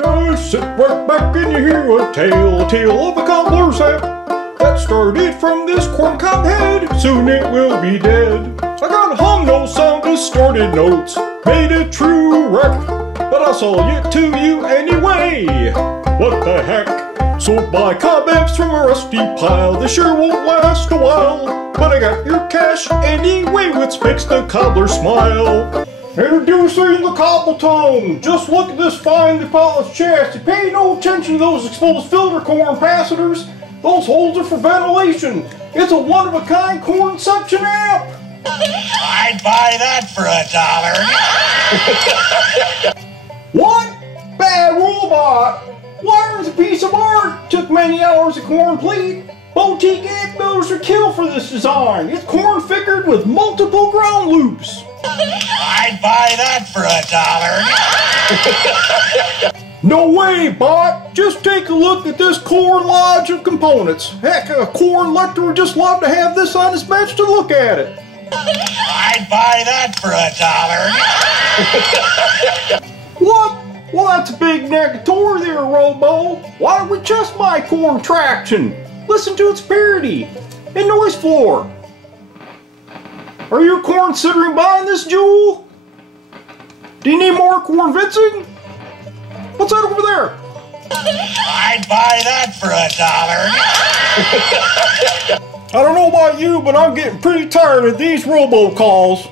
Just sit right back and you hear a tale of a cobbler's hat that started from this corn cob head. Soon it will be dead. I got a hum, no sound, distorted notes, made a true wreck, but I'll sell it to you anyway. What the heck? Sold by cobwebs from a rusty pile. They sure won't last a while, but I got your cash anyway, which makes the cobbler smile. Introducing the KobbleTone. Just look at this finely polished chassis. Pay no attention to those exposed filter corn capacitors. Those holes are for ventilation. It's a one-of-a-kind corn suction amp. I'd buy that for $1. What? Bad robot. Wiring's a piece of art. Took many hours of corn complete. Boutique amp builders are killed for this design. It's corn figured with multiple ground loops. I'd buy that for $1. No way, bot! Just take a look at this corn lodge of components. Heck, a corn elector would just love to have this on his bench to look at it. I'd buy that for $1. What? Well, that's a big negatory there, Robo. Why don't we just buy corn traction? Listen to its parity and noise floor. Are you considering buying this, Jewel? Do you need more corn vincing? What's that over there? I'd buy that for $1. I don't know about you, but I'm getting pretty tired of these robocalls.